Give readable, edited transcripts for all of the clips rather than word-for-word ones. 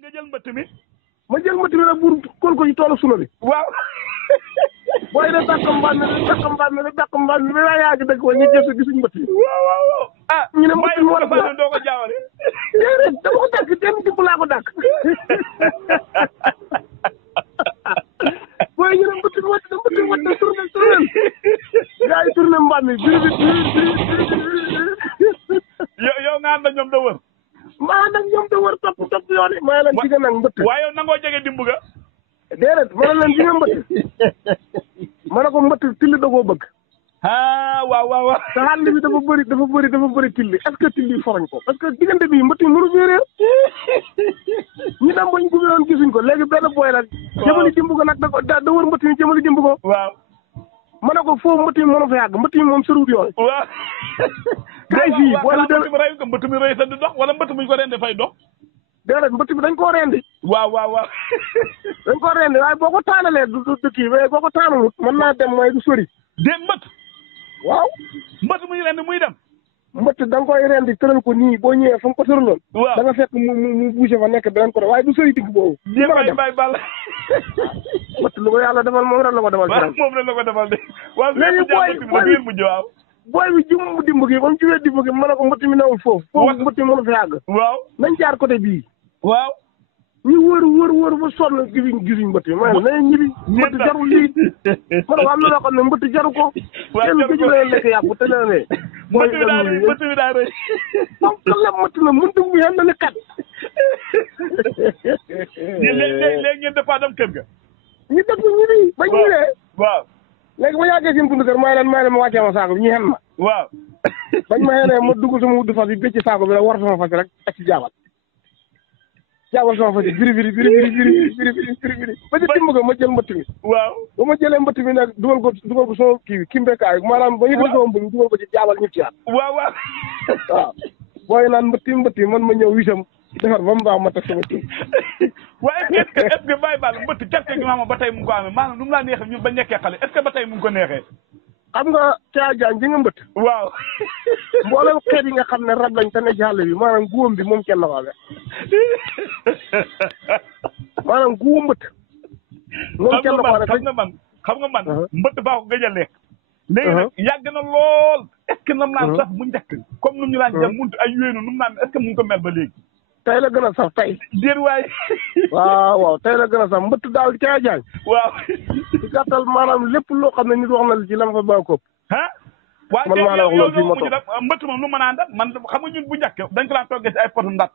nga jël mbëtt mi. ma jël mbëtt mi nag buur kóol ko ci toolu suna bi. waaw. booy de dàq mbaan mi dàq mbaan mi ba yaa ngi dëgg wa ñu gëstu gisuñ mbëtt mi. waaw. ah ñu ne mbëtt mi wala may doo ko jaawale. déedéet dama ko dàkk kenn dibb laa ko dàkk. booy ñu ne mbëtt mi wàcc na tourné gaa yi tourné mbaan mi yow nga ànd ak ñoom da wër. maa nag ñoom da wër topp yoon yi maa leen jigéen nag mbëtt. waaye yow nangoo jege dimb ga. déedéet ma ne leen ji nga mbëtt. ma ne ko mbëtt tilli da koo bëgg. ah waaw. te àll bi dafa bëri tilli est-ce que tilli foroñ ko parce que diggante bii mbëtt yi mënu fee réer. ñu dem bañ gubbi woon gisuñ ko léegi benn booy la. jëmali dimb ko nag da wër mbëtt mi jëmali dimb ko. waaw. ma ne ko foofu mbëtt mi mënu fa yàgg mbëtt mi moom soriwul yoon. waaw. kay fii booy bi mbëtt mi rey ko mbëtt mi rey sa di dox wala mbëtt mi ko rendi dafay dox. déedéet mbëtt bi dañ koo rendi. waaw. dañ koo rendi waaye boo ko taanalee du kii mais boo ko taanalut mën naa dem mooy du sori. déet mbëtt. waaw. mbëtt muy rendi muy dem. mbëtt da nga koy rendi tëral ko nii boo ñëwee fa nga ko tëraloon. waaw da nga fekk mu bougé fa nekk beneen côté waaye du sori digg boobu. déet bay ball. mbëtt lu ko yàlla defal moom rek la ko defal. waaw moom rek la ko defal de. waaw léegi booy bi jum dimb gi ba mu jiwee dimb gi mën na ko mbëtt mi newul foofu. foofu mbëtt mi mënu fa yàgg. waaw nañ jaar côté bii. waaw. ñu wër ba sonn gisuñ mbëtt mi ma ne nañ ñibbi. mbëtt jarul lii. man am na loo xam ne mbëtt jaru ko. kenn gëju leen lekk yàpp te nee ne. mbëtt mi daa rëy. moom kan la mbëtt na mënut mu yem na ne kat. léegi ngeen départ dem kër ga. ñu def ko ñibbi ba ñëwee. waaw. léegi ba yàggee seen buntu kër may leen ma wàccee ma saako bi ñu xem ma. waaw. bañ ma xeenee ma dugg sama wudd fas bi bëcc saako bi la war sama fas rek ak ci jaabal sama fas yi biri ba ci dimb ko ma jël mbëtt mi. waaw. ba ma jëlee mbëtt mi nag dugal ko sama kii bi kimbekaay maanaam ba yëgal sama mbëtt dugal ko ci jaabal ñëpp ci at. waaw booy naan mbëtt man ma ñëw wisam defar ba mu baax ma teg sama kii. waaye est-ce que bàyyi baal mbëtt carte gi maanaam ba tey mu ngi ko amee maanaam nu mu laa neexee ñun ba nekkee xale est-ce que ba tey mu ngi ko neexee. xam nga caa jaan ji nga mbëtt. waaw. mboolem xeet yi nga xam ne rab lañ te ne ci àll bi maanaam guum bi moom kenn la ko amee. maanaam guum mbëtt. moom kenn la ko amee xam nga man. mbëtt baa ko gëj a lekk. léegi nag yàgg na lool est-ce que nam naan sax mu njëkk comme nu ñu laan jëm muntu ay yéenu nu mu naan est-ce que mu ngi ko mel ba léegi. tey la gën a sax tey. déet waay. waaw tey la gën a sax mbëtt daal caa jaan. waaw. ci gàttal maanaam lépp loo xam ne nit wax na la ci la ma fa baa ko. ah. man maa la wax loolu fii ma toog mbëtt moom nu mën a àndal man xam nga ñun bu njëkk dañ ko daan toggee ci ay potu ndat.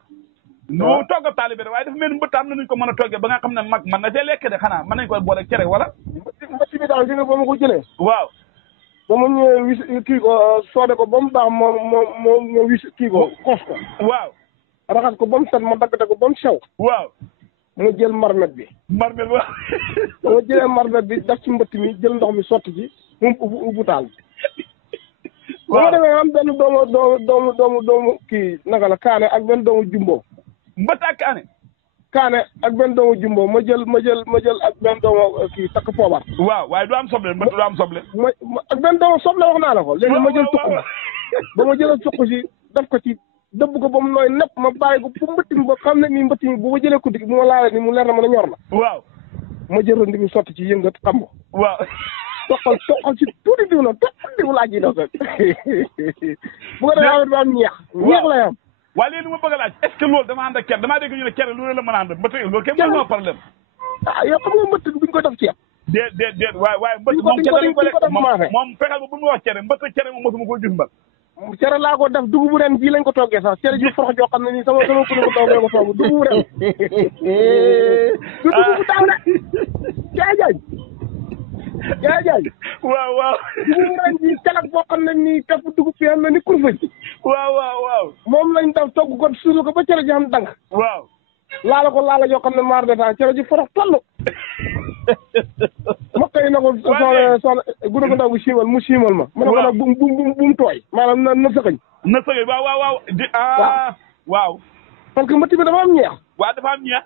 waaw togg taalibe waaye dafa mel ni mbëtt am na nuñ ko mën a toggee ba nga xam ne mag man na see lekk de xanaa mën nañ koy boole cere wala. mbëtt bi daal di nga ba ma ko jëlee. waaw. ba mu ñëwee wis kii ko soode ko ba mu baax moo wis kii ko xos ko. waaw. raxas ko ba mu set ma daggate ko ba mu sew. waaw. mu jël marmet bi. marmet waaw. ma jëlee marmet bi def ci mbëtt mi jël ndox mi sotti ci mu ubbu taal bi. waaw ba ma demee am benn doomu kii naka la kaane ak benn doomu jumbo. mbëtt ak kaane. kaane ak benn doomu jumbo ma jël ak benn doomu kii takk poobar. waaw waaye du am soble mbëtt du am soble. ak benn doomu soble wax naa la ko. léegi ma jël tuq ba ma jëlee tuq si def ko ci. dëbb ko ba mu nooy nepp ma bàyyi ko fu mbëtt mi ba xam ne nii mbëtt mi bu ma jëlee kuddi gi bu ma laalee nii mu leer na mën a ñor na. waaw. ma jël ndi mi sotti ci yëngat xam nga. waaw. toqal ci tuuti diw na toqal diw laa ji na ko. bu ko defee ba am ñeex. ñeex lay am. waaye léegi li ma bëgg a laaj est-ce que loolu dama ànd ak cere damaa dégg ñu ne cere lu ne la mën a ànd mbëtt loolu kenn mënoo problème. ah yow xam nga mbëtt buñ ko def ceeb. déet waaye mbëtt moom cere lañ ko lekk moom fexeel ba bu ñu wax cere mbëtt cere moom mosuma ko gis mbal. cere laa ko def dugubu ren bii lañ ko toggee sax cere ji forox joo xam ne nii sama kuréel ko toggee ko togg dugubu ren. du dugubu daaw de. jaay. waaw. dugubu ren bii calag boo xam ne nii kapp dugub fi am na ni kurfëj. waaw. moom lañ def togg ko suul ko ba cere ji am dànk. waaw. laala joo xam ne maar de temps cere ji forox toll. ma koy na ko soxna guddi ko ndaw bu siimal mu siimal ma. ma ne ko nag bu mu tooy. maanaam na sëqëñ. waaw. waaw. parce que mbëtt bi dafa am ñeex. waaw dafa am ñeex.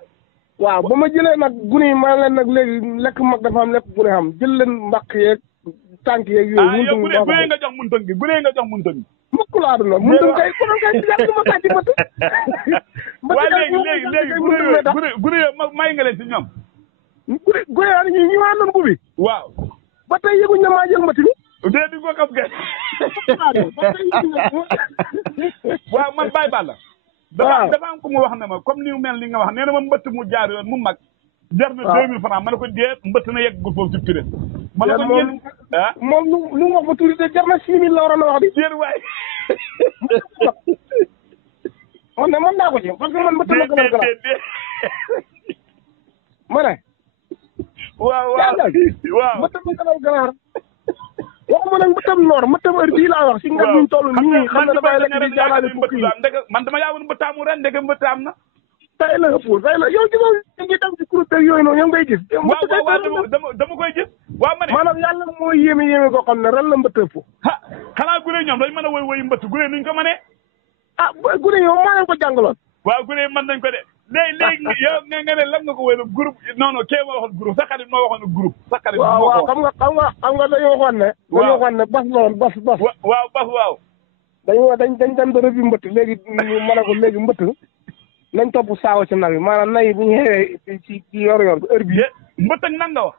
waaw ba ma jëlee nag gune yi ma leen nag léegi lekk mag dafa am lekk gune xam jël leen mbaq yeeg tànk yeeg yooyu. yow gune nga jox muntën gi. mukk mukk laa doon mun tam kay konoon kay yàlla ma sàcc mbëtt waaw léegi gune yo may nga leen si ñoom gune yaa ñi ñu àndoon bu bi waaw ba tey yëguñ na maa jël mbëtt mi dee di ko xam ge waaw man Baye Balla dafa am ko mu wax ne ma comme ni mel ni nga wax nee na ma mbëtt mu jaar yoon mu mag jar na 2000 francs ma ne ko déet mbëtt na yeggul foofu ci turé ma ne ko ñeen moom lu mu wax ba tuuti te jar na 6000 la waroon a wax di déet waay man ne mën naa ko ci parce que man mbëtt ma gën a gën ma ne waaw mbëtt ma gën a ganaar waxuma nag mbëttam noor mbëttam heure bii laa wax si nga ñu toll nii xam ne dafay lekk di jaalaale fukki man dama yaawoon mbëttaamu ren ndeke mbëttaam na tay la ëpp tay la yow gisoo ngi dem ci groupe yooyu noonu yow ngay gis waaw dama koy gis waaw ma ne maanaam yàlla moo yéeme koo xam ne ren la mbëtt ëpp xanaa gune ñoom dañ mën a woy mbëtt gune nuñ ko mënee gune yow maa leen ko jàngaloon waaw gune mën nañ ko de léegi yow nga ne lan nga ko woy nag groupe non kee moo waxoon groupe sa xarit moo waxoon groupe sa xarit waaw xam nga dañoo waxoon ne bas la woon bas waaw bas waaw dañ dem da rëbbi mbëtt léegi ma ne ko léegi mbëtt nañ topp saawa ci nag yi maanaam nay yi bu ñu xewee ci yor bi heure bi mbëtt ak nan nga wax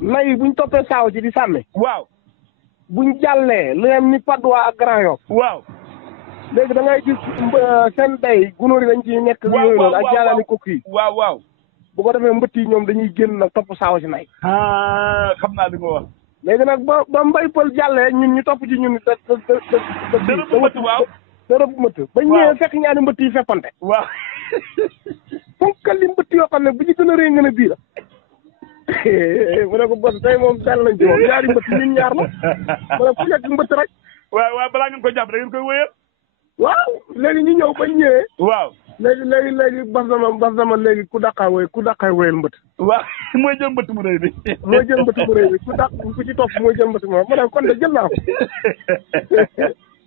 nay yi buñ toppee saawa ci di sànni waaw buñ jàllee lu yem ni Padois ak Grand Yoff waaw léegi da ngay gis seen day gunóor yi dañ ciy nekk yooyu noonu ak jàllali kokk yi waaw bu ko defee mbëtt yi ñoom dañuy génn nag topp saawa ci nay xam naa li nga wax léegi nag ba mbay pël jàllee ñun ñu topp ci ñun dërëbu mbëtt waaw dërëbu mbëtt ba ñëwee fekk ñaari mbëtt yi feppante waaw fonkal li mbëtt yoo xam ne bu ñu gën a rëy ngeen a bii la mu ne ko bos tey moom dal nañ ci moom ñaari mbëtt ñun ñaar la mu ne ku nekk mbëtt rek waaw balaa ngeen ko jàpp da ngeen koy wëyal waaw léegi ñu ñëw ba ñëwee waaw léegi bas dama léegi ku daqaa wëyal mbëtt waaw mooy jël mbëtt mu rëy bi ku ci topp mooy jël mbëtt mu ma ne kon de jël naa ko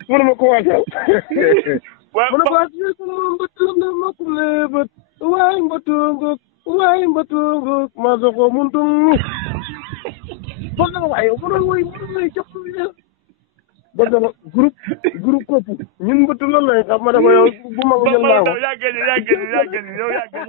mënuma ko waajal mu ne ko mbëtt na makule bët waaye mbëtunguk ma soko muntung bos dama waaye yow mënoon woy jox bos dama groupe kopp ñun mbëtt loolu lay xam ma ne ko yow bu ma ko jël naa ko yaa gëj yow yaa gëj